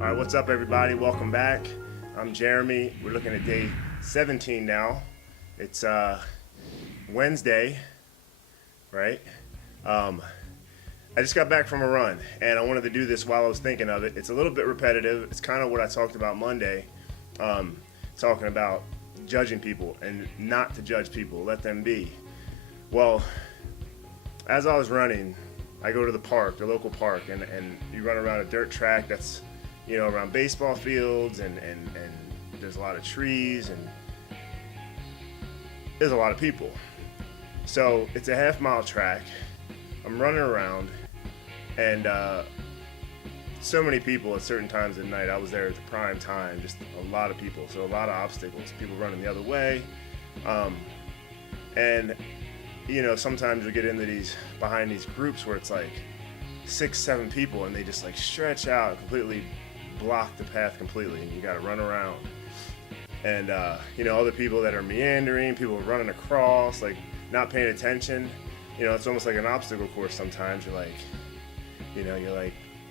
All right, what's up, everybody? Welcome back. I'm Jeremy. We're looking at day 17 now. It's Wednesday, right? I just got back from a run, and I wanted to do this while I was thinking of it. It's a little bit repetitive. It's kind of what I talked about Monday, talking about judging people and not to judge people, let them be. Well, as I was running, I go to the park, the local park, and you run around a dirt track that's, around baseball fields, and there's a lot of trees, and there's a lot of people. So it's a half-mile track. I'm running around, and so many people at certain times at night. I was there at the prime time, just a lot of people, so a lot of obstacles, people running the other way. And sometimes you get into behind these groups where it's like 6-7 people, and they just like stretch out and completely block the path completely, and you got to run around. And other people that are meandering, people running across, like not paying attention. It's almost like an obstacle course sometimes. You're like,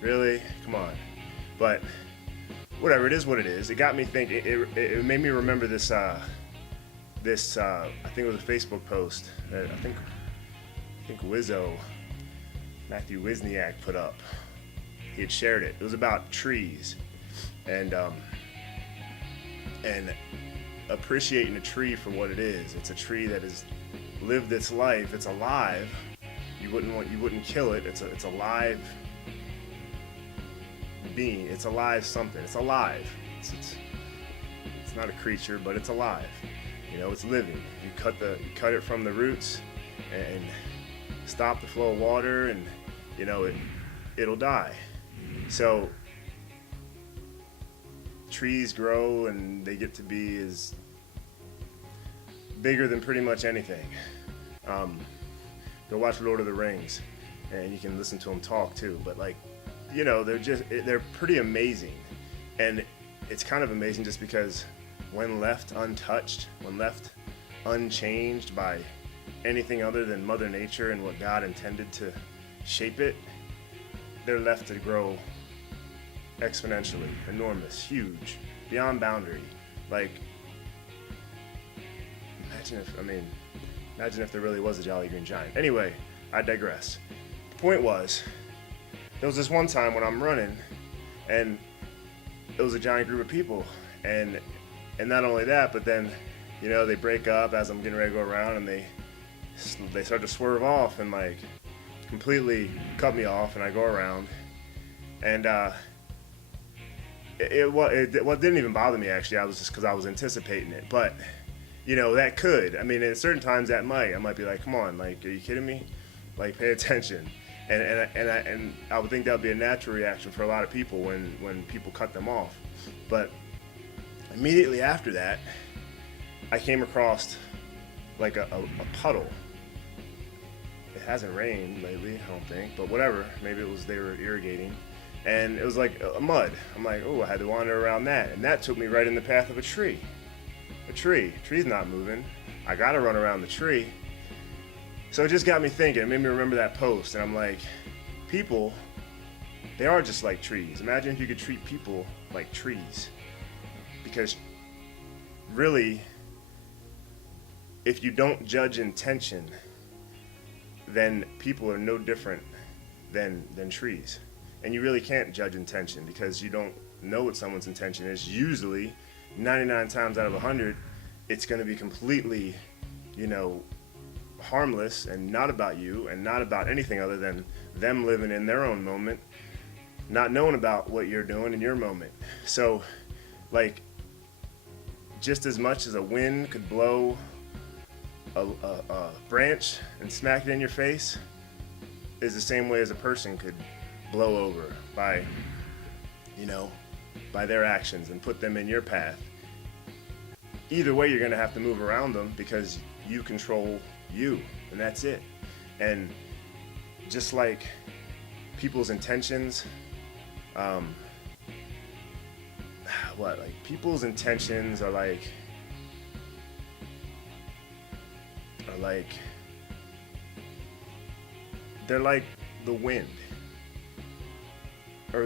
really? Come on. But whatever, it is what it is. It got me thinking. It made me remember this. I think it was a Facebook post that I think Wizzo, Matthew Wisniak, put up. He had shared it. It was about trees, and appreciating a tree for what it is. It's a tree that has lived its life. It's alive. You wouldn't kill it. It's a live being. It's alive something. It's alive. It's not a creature, but it's alive. It's living. You cut it from the roots and stop the flow of water, and it'll die. So trees grow, and they get to be as bigger than pretty much anything. Go watch Lord of the Rings, and you can listen to them talk too. But they're pretty amazing, and it's kind of amazing just because when left untouched, when left unchanged by anything other than Mother Nature and what God intended to shape it, they're left to grow exponentially, enormous, huge, beyond boundary. Like, imagine if there really was a Jolly Green Giant. Anyway, I digress. The point was, there was this one time when I'm running, and it was a giant group of people, and not only that, but then, they break up as I'm getting ready to go around, and they start to swerve off and like completely cut me off, and I go around, and it didn't even bother me actually. I was just because I was anticipating it, but that could. At certain times that I might be like, come on, like, are you kidding me? Like, pay attention. And I would think that would be a natural reaction for a lot of people when people cut them off. But immediately after that, I came across like a puddle. It hasn't rained lately, I don't think, but whatever. Maybe they were irrigating. And it was like a mud. I'm like, oh, I had to wander around that. And that took me right in the path of a tree. Tree's not moving. I gotta run around the tree. So it just got me thinking. It made me remember that post. And I'm like, people, they are just like trees. Imagine if you could treat people like trees. Because really, if you don't judge intention, then people are no different than trees. And you really can't judge intention because you don't know what someone's intention is. Usually, 99 times out of 100, it's going to be completely, harmless and not about you and not about anything other than them living in their own moment, not knowing about what you're doing in your moment. So, like, just as much as a wind could blow a branch and smack it in your face, is the same way as a person could blow over by their actions and put them in your path. Either way, you're going to have to move around them because you control you, and that's it. And just like people's intentions, people's intentions are like they're like the wind, or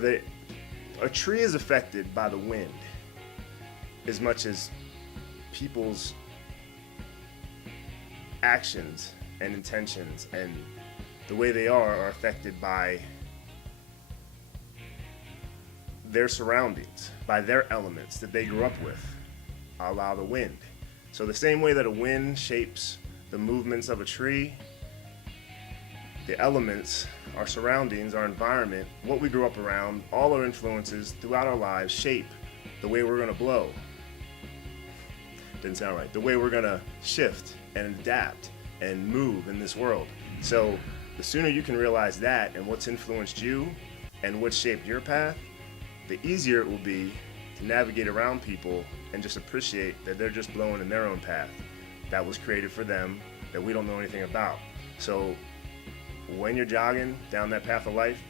a tree is affected by the wind as much as people's actions and intentions and the way they are affected by their surroundings, by their elements that they grew up with, a la the wind. So the same way that a wind shapes the movements of a tree, the elements, our surroundings, our environment, what we grew up around, all our influences throughout our lives shape the way we're gonna blow. Didn't sound right. The way we're gonna shift and adapt and move in this world. So the sooner you can realize that and what's influenced you and what shaped your path, the easier it will be to navigate around people and just appreciate that they're just blowing in their own path that was created for them that we don't know anything about. So when you're jogging down that path of life,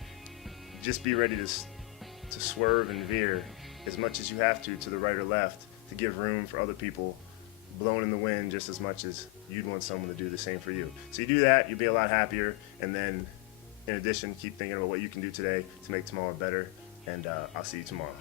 just be ready to swerve and veer as much as you have to the right or left to give room for other people blowing in the wind just as much as you'd want someone to do the same for you. So you do that, you'll be a lot happier, and then in addition, keep thinking about what you can do today to make tomorrow better, and I'll see you tomorrow.